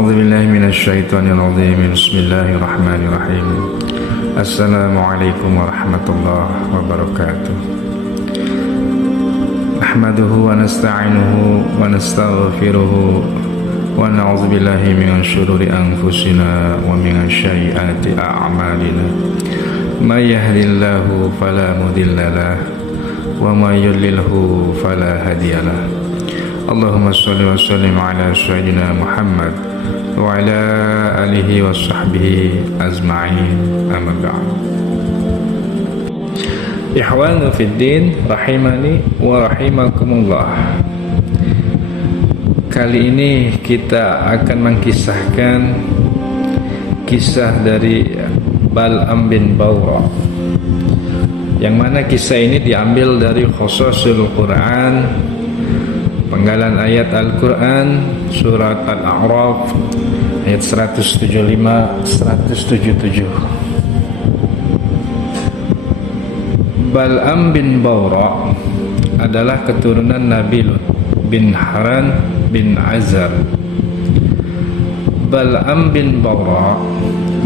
أعوذ بالله من الشيطان الرجيم. بسم الله الرحمن الرحيم. السلام عليكم ورحمة الله وبركاته. نحمده ونستعينه ونستغفره ونعوذ بالله من شرور أنفسنا ومن سيئات أعمالنا. من يهد الله فلا مضل له ومن يضلله فلا هادي له. اللهم صل وسلم على سيدنا محمد وعلى آله وصحبه أجمعين. أما بعد. Ikhwanu fiddin rahimani wa rahimakumullah. Kali ini kita akan mengkisahkan kisah dari Bal'am bin Bawra, yang mana kisah ini diambil dari Qasasul Quran, penggalan ayat Al-Quran, surat Al-A'raf ayat 175-177. Bal'am bin Bawra adalah keturunan Nabi Lut bin Haran bin Azar. Bal'am bin Bawra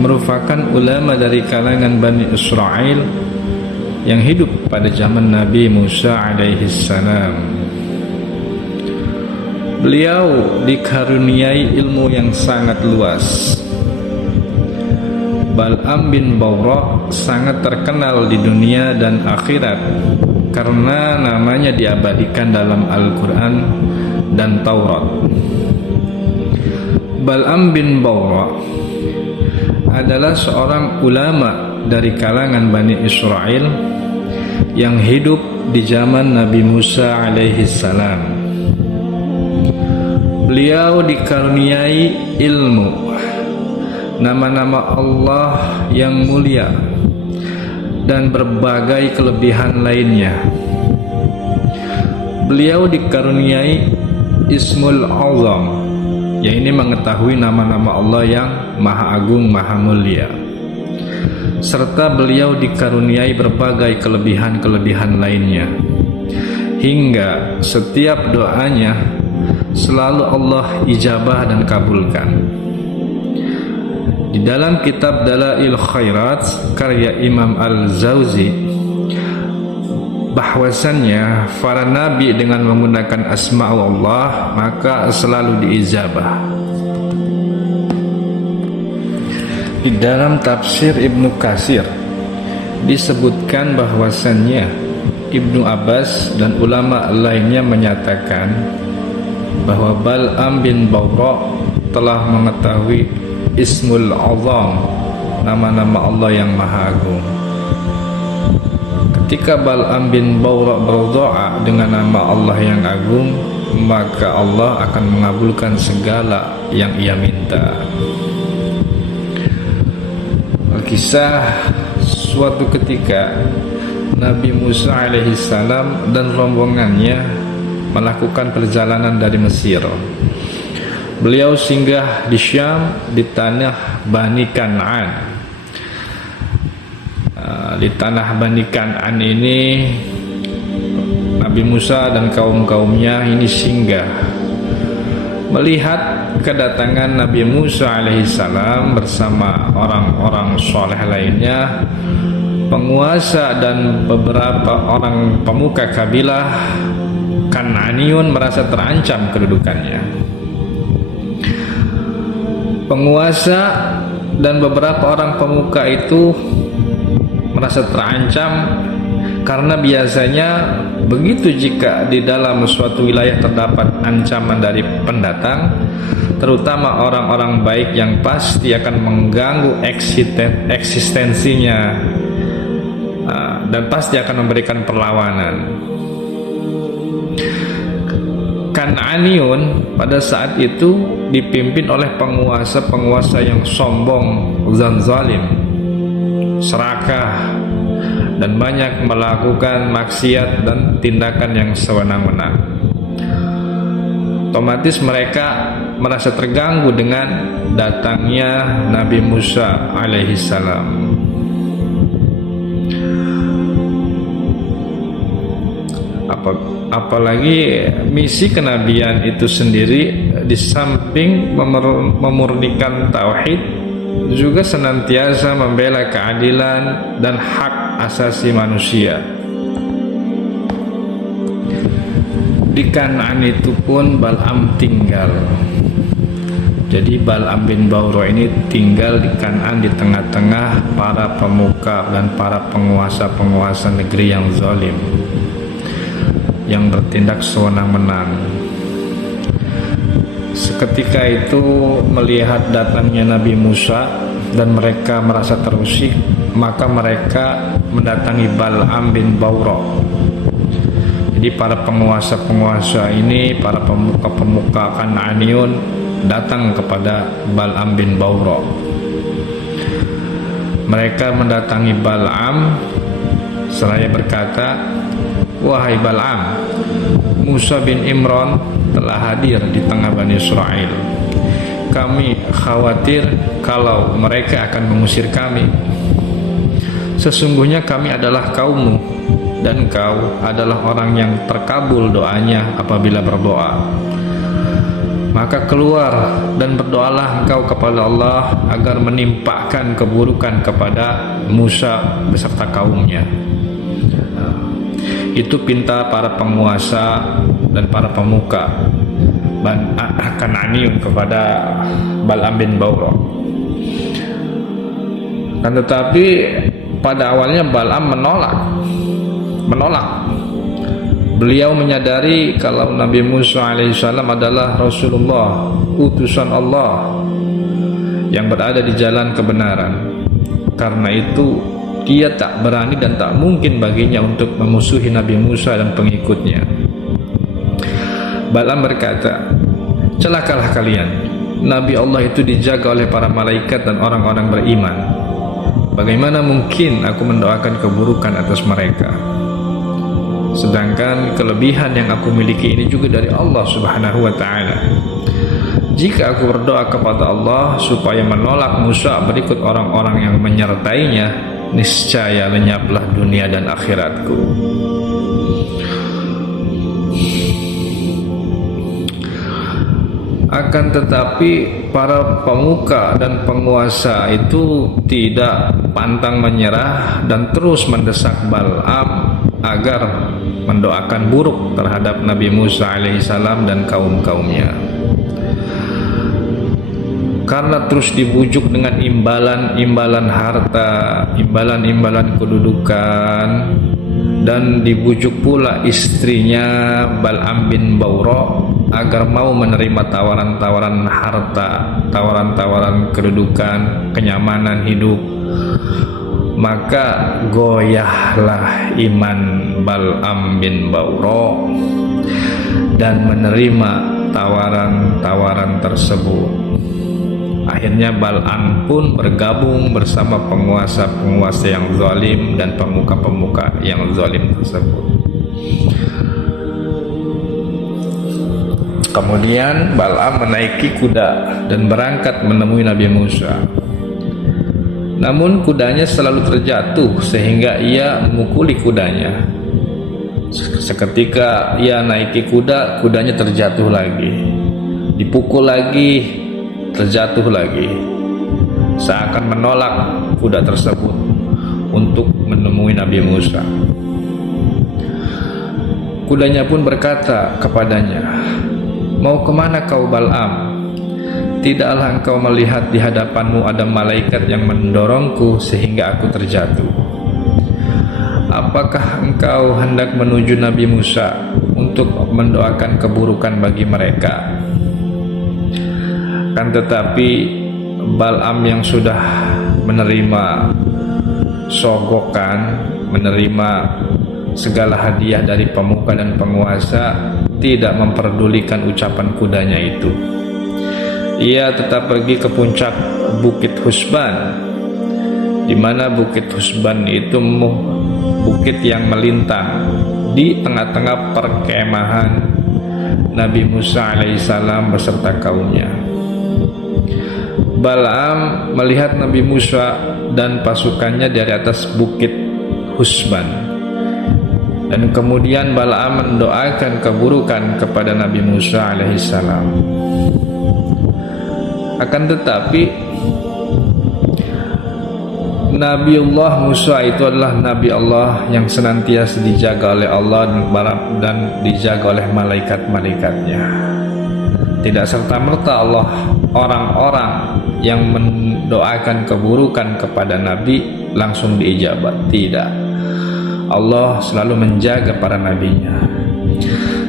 merupakan ulama dari kalangan Bani Israel yang hidup pada zaman Nabi Musa alaihi salam. Beliau dikaruniai ilmu yang sangat luas. Bal'am bin Bawra sangat terkenal di dunia dan akhirat karena namanya diabadikan dalam Al-Quran dan Taurat. Bal'am bin Bawra adalah seorang ulama dari kalangan Bani Israel yang hidup di zaman Nabi Musa alaihi salam. Beliau dikaruniai ilmu, nama-nama Allah yang mulia, dan berbagai kelebihan lainnya. Beliau dikaruniai Ismul Azam, yang ini mengetahui nama-nama Allah yang Maha Agung, Maha Mulia. Serta beliau dikaruniai berbagai kelebihan-kelebihan lainnya, hingga setiap doanya selalu Allah ijabah dan kabulkan. Di dalam kitab Dalail Khairat karya Imam Al-Zawzi, bahwasannya para nabi dengan menggunakan asma Allah maka selalu diijabah. Di dalam tafsir Ibnu Katsir disebutkan bahwasannya Ibnu Abbas dan ulama lainnya menyatakan bahwa Bal'am bin Bawra telah mengetahui Ismul Azam, nama-nama Allah yang Maha Agung. Ketika Bal'am bin Bawra berdoa dengan nama Allah yang agung, maka Allah akan mengabulkan segala yang ia minta. Kisah suatu ketika Nabi Musa alaihissalam dan rombongannya melakukan perjalanan dari Mesir. Beliau singgah di Syam, di tanah Bani Kan'an. Di tanah Bani Kan'an ini Nabi Musa dan kaum-kaumnya ini singgah. Melihat kedatangan Nabi Musa alaihissalam bersama orang-orang soleh lainnya, penguasa dan beberapa orang pemuka kabilah Kan'aniyun merasa terancam kedudukannya. Penguasa dan beberapa orang pemuka itu merasa terancam karena biasanya begitu jika di dalam suatu wilayah terdapat ancaman dari pendatang, terutama orang-orang baik yang pasti akan mengganggu eksistensinya dan pasti akan memberikan perlawanan. Kan'aniyun pada saat itu dipimpin oleh penguasa-penguasa yang sombong dan zalim, serakah, dan banyak melakukan maksiat dan tindakan yang sewenang-wenang. Otomatis mereka merasa terganggu dengan datangnya Nabi Musa alaihissalam. Apalagi misi kenabian itu sendiri di samping memurnikan tauhid, juga senantiasa membela keadilan dan hak asasi manusia. Di Kan'an itu pun Bal'am tinggal. Jadi Bal'am bin Bawra ini tinggal di Kan'an, di tengah-tengah para pemuka dan para penguasa-penguasa negeri yang zalim, yang bertindak sewenang-wenang. Seketika itu melihat datangnya Nabi Musa dan mereka merasa terusik, maka mereka mendatangi Bal'am bin Bawra. Jadi para penguasa-penguasa ini, para pemuka-pemuka Kan'aniyun datang kepada Bal'am bin Bawra. Mereka mendatangi Bal'am seraya berkata, "Wahai Bal'am, Musa bin Imran telah hadir di tengah Bani Israel. Kami khawatir kalau mereka akan mengusir kami. Sesungguhnya kami adalah kaummu, dan kau adalah orang yang terkabul doanya apabila berdoa. Maka keluar dan berdoalah engkau kepada Allah agar menimpakan keburukan kepada Musa beserta kaumnya." Itu pinta para penguasa dan para pemuka Kan'aniyun kepada Bal'am bin Bawra. Dan tetapi pada awalnya Bal'am menolak. Beliau menyadari kalau Nabi Musa alaihissalam adalah Rasulullah, utusan Allah yang berada di jalan kebenaran. Karena itu dia tak berani dan tak mungkin baginya untuk memusuhi Nabi Musa dan pengikutnya. Bal'am berkata, "Celakalah kalian, Nabi Allah itu dijaga oleh para malaikat dan orang-orang beriman. Bagaimana mungkin aku mendoakan keburukan atas mereka? Sedangkan kelebihan yang aku miliki ini juga dari Allah Subhanahu wa ta'ala. Jika aku berdoa kepada Allah supaya menolak Musa berikut orang-orang yang menyertainya, niscaya lenyaplah dunia dan akhiratku." Akan tetapi para pemuka dan penguasa itu tidak pantang menyerah dan terus mendesak Bal'am agar mendoakan buruk terhadap Nabi Musa alaihissalam dan kaum-kaumnya. Karena terus dibujuk dengan imbalan-imbalan harta, imbalan-imbalan kedudukan, dan dibujuk pula istrinya Bal'am bin Bawra agar mau menerima tawaran-tawaran harta, tawaran-tawaran kedudukan, kenyamanan hidup, maka goyahlah iman Bal'am bin Bawra dan menerima tawaran-tawaran tersebut. Akhirnya Bal'am pun bergabung bersama penguasa-penguasa yang zalim dan pemuka-pemuka yang zalim tersebut. Kemudian Bal'am menaiki kuda dan berangkat menemui Nabi Musa. Namun kudanya selalu terjatuh sehingga ia memukuli kudanya. Seketika ia naiki kuda, kudanya terjatuh lagi. Dipukul lagi, terjatuh lagi. Seakan menolak kuda tersebut untuk menemui Nabi Musa. Kudanya pun berkata kepadanya, "Mau kemana kau Bal'am? Tidaklah engkau melihat di hadapanmu ada malaikat yang mendorongku sehingga aku terjatuh? Apakah engkau hendak menuju Nabi Musa untuk mendoakan keburukan bagi mereka?" Kan tetapi Bal'am yang sudah menerima sogokan, menerima segala hadiah dari pemuka dan penguasa, tidak memperdulikan ucapan kudanya itu. Ia tetap pergi ke puncak Bukit Husban, di mana Bukit Husban itu bukit yang melintang di tengah-tengah perkemahan Nabi Musa alaihissalam beserta kaumnya. Bal'am melihat Nabi Musa dan pasukannya dari atas Bukit Husban, dan kemudian Bal'am mendoakan keburukan kepada Nabi Musa alaihissalam. Akan tetapi Nabiullah Musa itu adalah Nabi Allah yang senantiasa dijaga oleh Allah dan dijaga oleh malaikat-malaikatnya. Tidak serta-merta Allah orang-orang yang mendoakan keburukan kepada Nabi langsung diijabat. Tidak. Allah selalu menjaga para nabinya.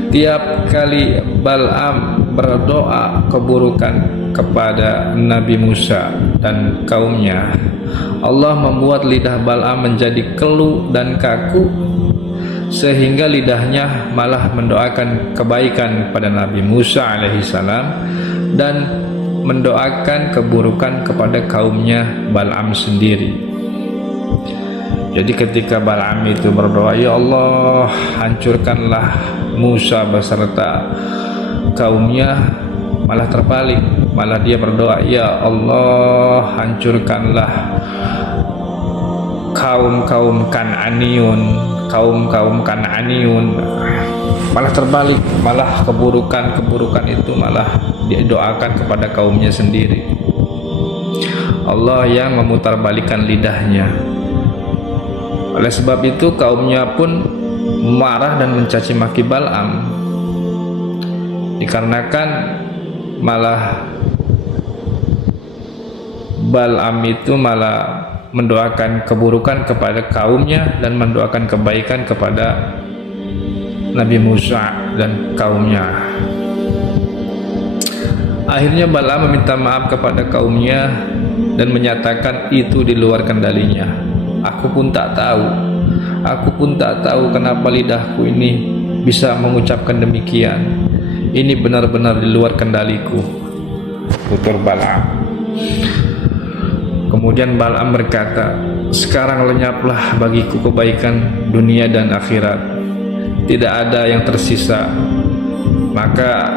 Tiap kali Bal'am berdoa keburukan kepada Nabi Musa dan kaumnya, Allah membuat lidah Bal'am menjadi keluh dan kaku, sehingga lidahnya malah mendoakan kebaikan pada Nabi Musa alaihissalam dan mendoakan keburukan kepada kaumnya Bal'am sendiri. Jadi ketika Bal'am itu berdoa, ya Allah, hancurkanlah Musa beserta kaumnya, malah terbalik, malah dia berdoa, ya Allah, hancurkanlah kaum-kaum Kan'aniyun, malah terbalik, malah keburukan itu malah didoakan kepada kaumnya sendiri. Allah yang memutarbalikkan lidahnya. Oleh sebab itu kaumnya pun marah dan mencaci maki Bal'am, dikarenakan malah Bal'am itu malah mendoakan keburukan kepada kaumnya dan mendoakan kebaikan kepada Nabi Musa dan kaumnya. Akhirnya Bal'am meminta maaf kepada kaumnya dan menyatakan itu di luar kendalinya. Aku pun tak tahu kenapa lidahku ini bisa mengucapkan demikian. Ini benar-benar di luar kendaliku, tutur Bal'am. Kemudian Bal'am berkata, sekarang lenyaplah bagiku kebaikan dunia dan akhirat, tidak ada yang tersisa. Maka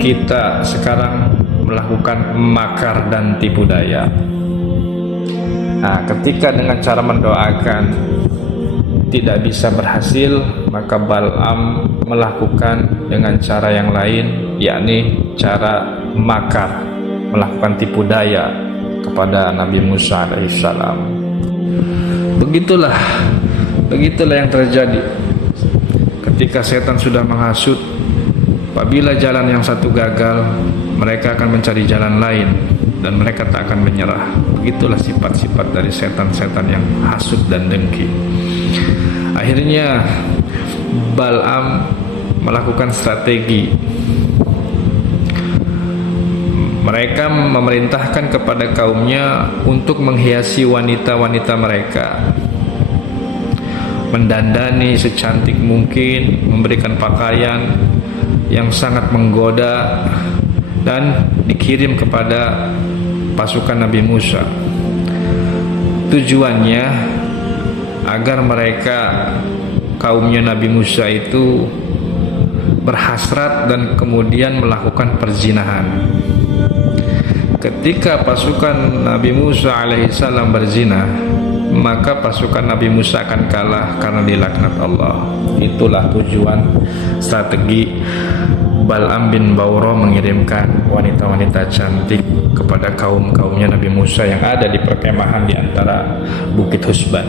kita sekarang melakukan makar dan tipu daya. Nah, ketika dengan cara mendoakan tidak bisa berhasil, maka Bal'am melakukan dengan cara yang lain, yakni cara makar, melakukan tipu daya kepada Nabi Musa alaihissalam. Begitulah yang terjadi ketika setan sudah menghasut. Apabila jalan yang satu gagal, mereka akan mencari jalan lain dan mereka tak akan menyerah. Begitulah sifat-sifat dari setan-setan yang hasut dan dengki. Akhirnya Bal'am melakukan strategi. Mereka memerintahkan kepada kaumnya untuk menghiasi wanita-wanita mereka, mendandani secantik mungkin, memberikan pakaian yang sangat menggoda, dan dikirim kepada pasukan Nabi Musa. Tujuannya agar mereka, kaumnya Nabi Musa itu berhasrat dan kemudian melakukan perzinahan. Ketika pasukan Nabi Musa alaihissalam berzina, maka pasukan Nabi Musa akan kalah karena dilaknat Allah. Itulah tujuan strategi Bal'am bin Bawrah mengirimkan wanita-wanita cantik kepada kaumnya Nabi Musa yang ada di perkemahan di antara Bukit Husban.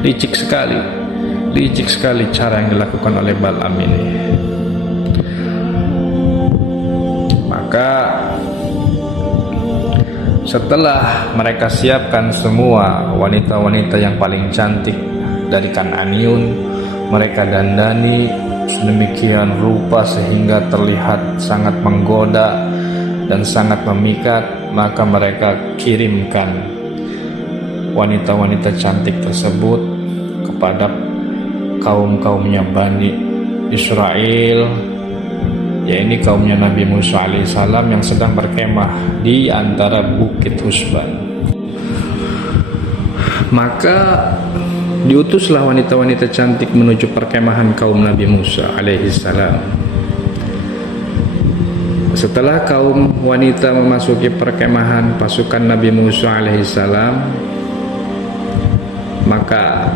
Licik sekali cara yang dilakukan oleh Bal'am ini. Maka setelah mereka siapkan semua wanita-wanita yang paling cantik dari Kan'aniyun, mereka dandani sedemikian rupa sehingga terlihat sangat menggoda dan sangat memikat, maka mereka kirimkan wanita-wanita cantik tersebut kepada kaumnya Bani Israel, yaitu kaumnya Nabi Musa alaihissalam yang sedang berkemah di antara Bukit Husban. Maka diutuslah wanita-wanita cantik menuju perkemahan kaum Nabi Musa alaihissalam. Setelah kaum wanita memasuki perkemahan pasukan Nabi Musa alaihissalam, maka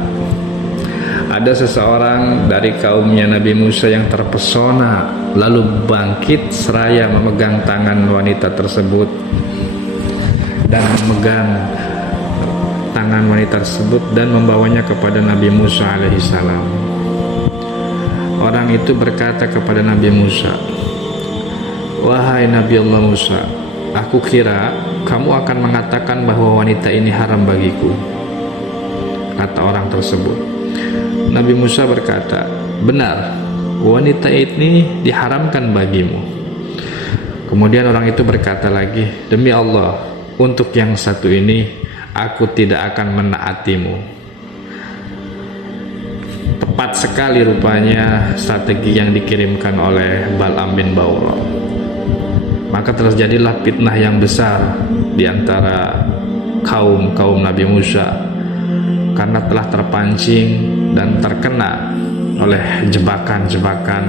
ada seseorang dari kaumnya Nabi Musa yang terpesona, lalu bangkit seraya memegang tangan wanita tersebut dan memegang tangan wanita tersebut dan membawanya kepada Nabi Musa alaihissalam. Orang itu berkata kepada Nabi Musa, "Wahai Nabi Allah Musa, aku kira kamu akan mengatakan bahwa wanita ini haram bagiku," kata orang tersebut. Nabi Musa berkata, "Benar, wanita ini diharamkan bagimu." Kemudian orang itu berkata lagi, "Demi Allah, untuk yang satu ini aku tidak akan menaatimu." Tepat sekali rupanya strategi yang dikirimkan oleh Bal'am bin Bawra. Maka terjadilah fitnah yang besar di antara kaum Nabi Musa, karena telah terpancing dan terkena oleh jebakan-jebakan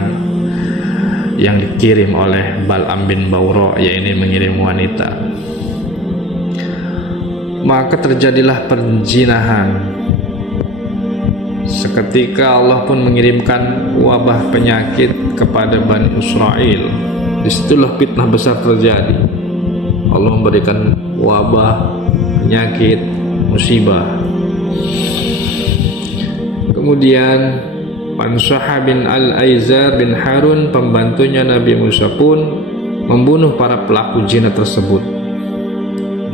yang dikirim oleh Bal'am bin Bawra, yaitu mengirim wanita. Maka terjadilah perzinahan. Seketika Allah pun mengirimkan wabah penyakit kepada Bani Israel. Disitulah fitnah besar terjadi. Allah memberikan wabah, penyakit, musibah. Kemudian Manshaha bin Al-Aizar bin Harun, pembantunya Nabi Musa, pun membunuh para pelaku zina tersebut.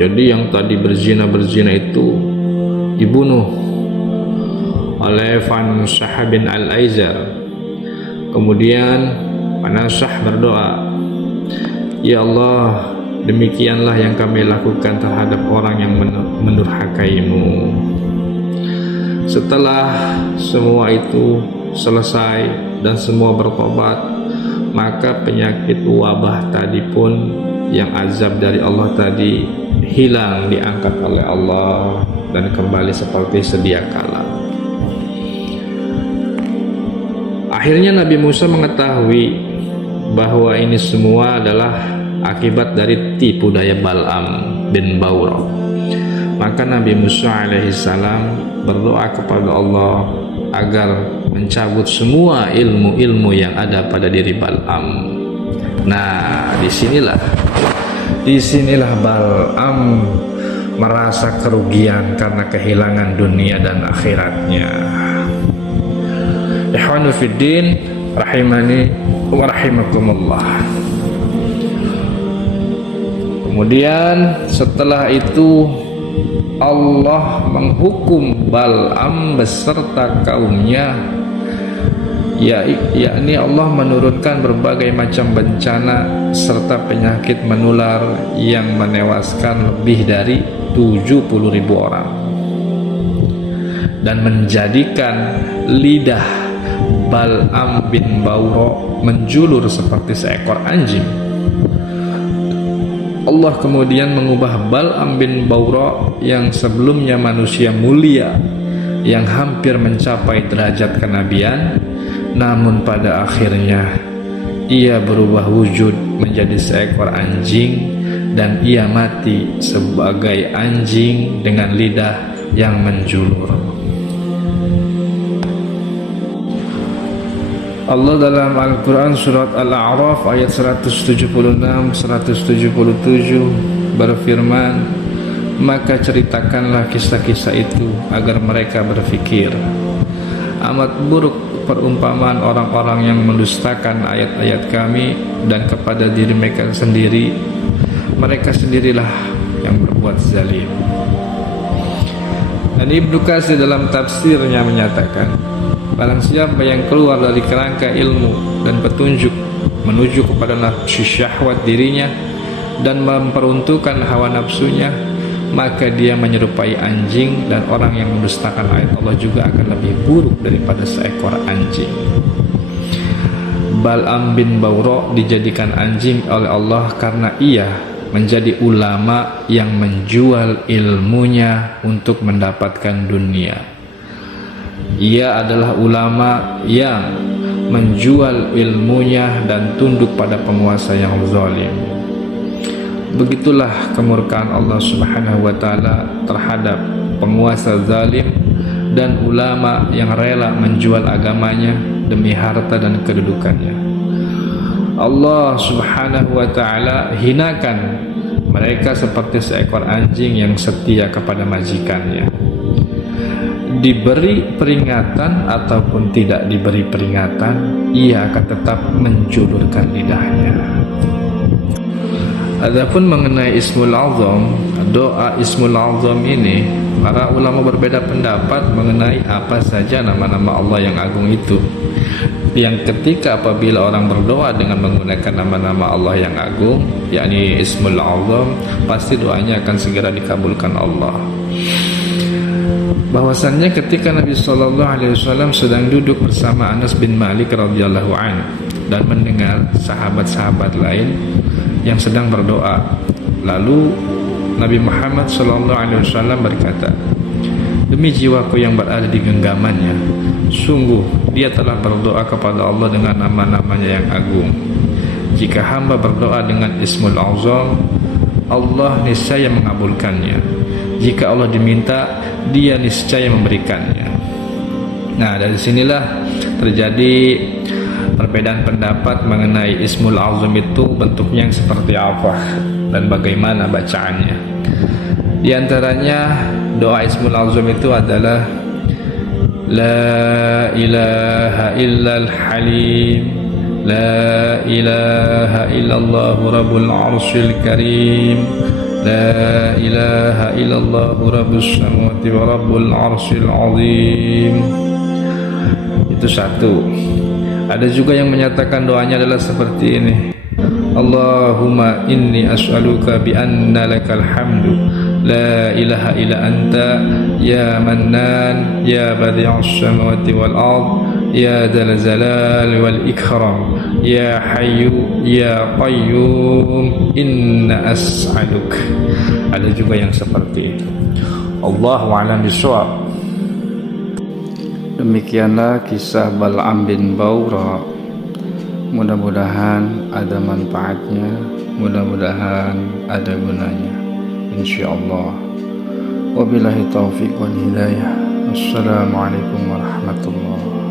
Jadi yang tadi berzina itu dibunuh oleh Manshaha bin Al-Aizar. Kemudian Manshaha berdoa, "Ya Allah, demikianlah yang kami lakukan terhadap orang yang mendurhakaimu." Setelah semua itu selesai dan semua bertobat, maka penyakit wabah tadi pun, yang azab dari Allah tadi, hilang, diangkat oleh Allah dan kembali seperti sedia kala. Akhirnya Nabi Musa mengetahui bahwa ini semua adalah akibat dari tipu daya Bal'am bin Bawra. Maka Nabi Musa alaihissalam berdoa kepada Allah agar mencabut semua ilmu-ilmu yang ada pada diri Bal'am. Nah, disinilah Bal'am merasa kerugian karena kehilangan dunia dan akhiratnya. Ikhwanu fiddin, rahimani wa rahimakumullah. Kemudian setelah itu Allah menghukum Bal'am beserta kaumnya, yakni Allah menurunkan berbagai macam bencana serta penyakit menular yang menewaskan lebih dari 70.000 orang dan menjadikan lidah Bal'am bin Bawra menjulur seperti seekor anjing. Allah kemudian mengubah Bal'am bin Bawra yang sebelumnya manusia mulia yang hampir mencapai derajat kenabian, namun pada akhirnya ia berubah wujud menjadi seekor anjing dan ia mati sebagai anjing dengan lidah yang menjulur. Allah dalam Al-Quran surat Al-A'raf ayat 176-177 berfirman, "Maka ceritakanlah kisah-kisah itu agar mereka berfikir. Amat buruk perumpamaan orang-orang yang mendustakan ayat-ayat kami, dan kepada diri mereka sendiri, mereka sendirilah yang berbuat zalim." Dan Ibnu Katsir dalam tafsirnya menyatakan, barang siapa yang keluar dari kerangka ilmu dan petunjuk menuju kepada nafsu syahwat dirinya dan memperuntukkan hawa nafsunya, maka dia menyerupai anjing, dan orang yang mendustakan ayat Allah juga akan lebih buruk daripada seekor anjing. Bal'am bin Bawra dijadikan anjing oleh Allah karena ia menjadi ulama yang menjual ilmunya untuk mendapatkan dunia. Ia adalah ulama yang menjual ilmunya dan tunduk pada penguasa yang zalim. Begitulah kemurkaan Allah Subhanahu wa taala terhadap penguasa zalim dan ulama yang rela menjual agamanya demi harta dan kedudukannya. Allah Subhanahu wa ta'ala hinakan mereka seperti seekor anjing yang setia kepada majikannya. Diberi peringatan ataupun tidak diberi peringatan, ia akan tetap menjulurkan lidahnya. Adapun mengenai Ismul Azam, doa Ismul Azam ini, para ulama berbeda pendapat mengenai apa saja nama-nama Allah yang agung itu. Yang ketika apabila orang berdoa dengan menggunakan nama-nama Allah yang agung, yakni Ismul Azam, pasti doanya akan segera dikabulkan Allah. Bahwasannya ketika Nabi SAW sedang duduk bersama Anas bin Malik radhiyallahu an dan mendengar sahabat-sahabat lain yang sedang berdoa, lalu Nabi Muhammad SAW berkata, "Demi jiwaku yang berada di genggamannya, sungguh dia telah berdoa kepada Allah dengan nama-namanya yang agung. Jika hamba berdoa dengan Ismul Azam, Allah niscaya mengabulkannya. Jika Allah diminta, dia niscaya memberikannya." Nah, dari sinilah terjadi perbedaan pendapat mengenai Ismul Azam itu bentuknya yang seperti apa dan bagaimana bacaannya. Di antaranya doa Ismul Azam itu adalah La ilaha illal halim, La ilaha illallah rabbul arsyil karim, La ilaha illallah rabbus samawati wa rabbul arsyil azim. Itu satu. Ada juga yang menyatakan doanya adalah seperti ini, Allahumma inni as'aluka bi anna lakal hamdu la ilaha illa anta ya mannan ya badi'us samawati wal ard ya dzal jalali wal ikram ya hayyu ya qayyum inna as'aluk. Ada juga yang seperti itu. Allahu a'lam bishawab. Demikianlah kisah Bal'am bin Bawra. Mudah-mudahan ada manfaatnya, mudah-mudahan ada gunanya, insyaallah. Wabillahi taufiq wal hidayah. Wassalamualaikum warahmatullahi